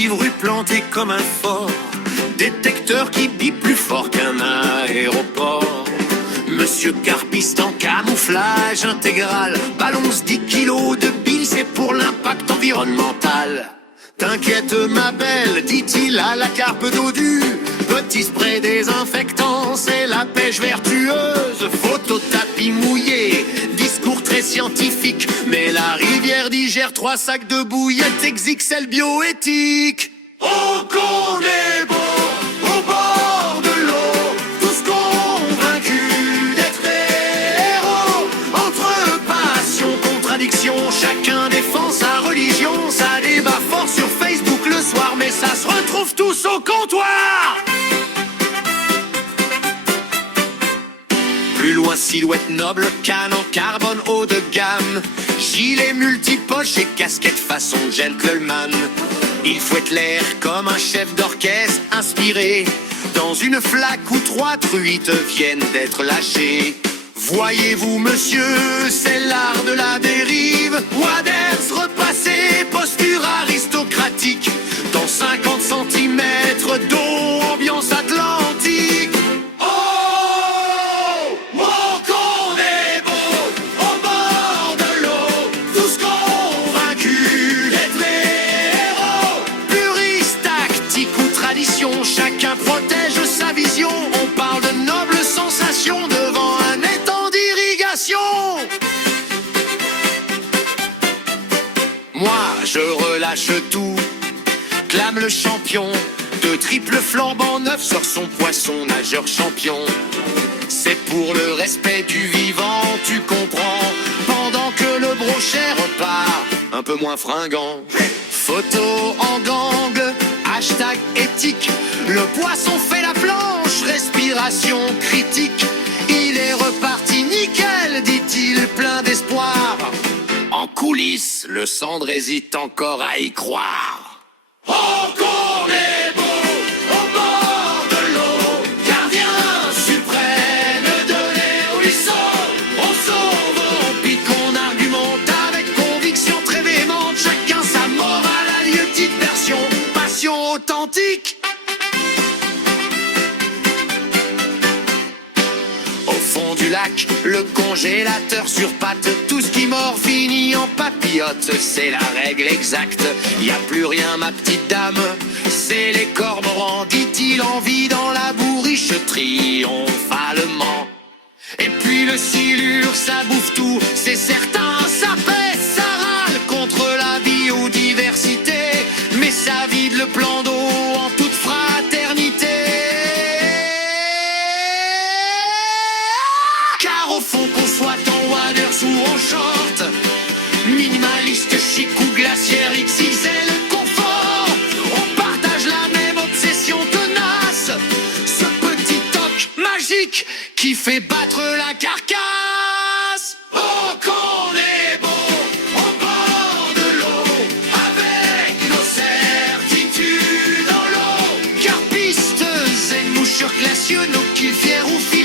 Ivru planté comme un fort, détecteur qui bip plus fort qu'un aéroport. Monsieur Carpiste en camouflage intégral, balance 10 kilos de bile, c'est pour l'impact environnemental. T'inquiète ma belle, dit-il à la carpe dodue, petit spray désinfectant, c'est la pêche vertueuse. Photo tapis mouillé, discours très scientifique, mais la rivière digère 3 sacs de bouillettes XXL bioéthique. Oh qu'on est beau au bord de l'eau, tous convaincus d'être des héros. Entre passion, contradiction, chacun défend sa religion. Ça débat fort sur Facebook le soir, mais ça se retrouve tous au comptoir. Plus loin, silhouette noble, canne en carbone haut de gamme, gilet multipoche et casquette façon gentleman. Il fouette l'air comme un chef d'orchestre inspiré dans une flaque où 3 truites viennent d'être lâchées. Voyez-vous monsieur, c'est l'art de la dérive. Waders repassé, posture aristocratique, dans 50 cm d'eau, ambiance atlantique. Chacun protège sa vision. On parle de nobles sensations devant un étang d'irrigation. Moi, je relâche tout, clame le champion. De triple flambant neuf sort son poisson nageur champion. C'est pour le respect du vivant, tu comprends. Pendant que le brochet repart un peu moins fringant. Photo en gang, hashtag éthique. Le poisson fait la planche, respiration critique. Il est reparti nickel, dit-il, plein d'espoir. En coulisses, le cendre hésite encore à y croire. Oh qu'on est beau au bord de l'eau, gardien suprême de les ruisseaux. On sauve, on pique, on argumente avec conviction très véhémente. Chacun sa morale à lieu-dite version, passion authentique. Fond du lac, le congélateur sur pattes, tout ce qui mord finit en papillote, c'est la règle exacte. Y a plus rien ma petite dame, c'est les cormorans, dit-il en vie dans la bourriche triomphalement. Et puis le silure, ça bouffe tout, c'est certain, ça pèse, ça râle contre la biodiversité, mais ça vide le plan d'eau en toute fraternité. Au fond qu'on soit en waders ou en short, minimaliste, chic ou glaciaire XXL confort, on partage la même obsession tenace, ce petit toc magique qui fait battre la carcasse. Oh qu'on est beau au bord de l'eau, avec nos certitudes dans l'eau. Carpistes et mouchures glacieux, nos kills fiers ou fiers,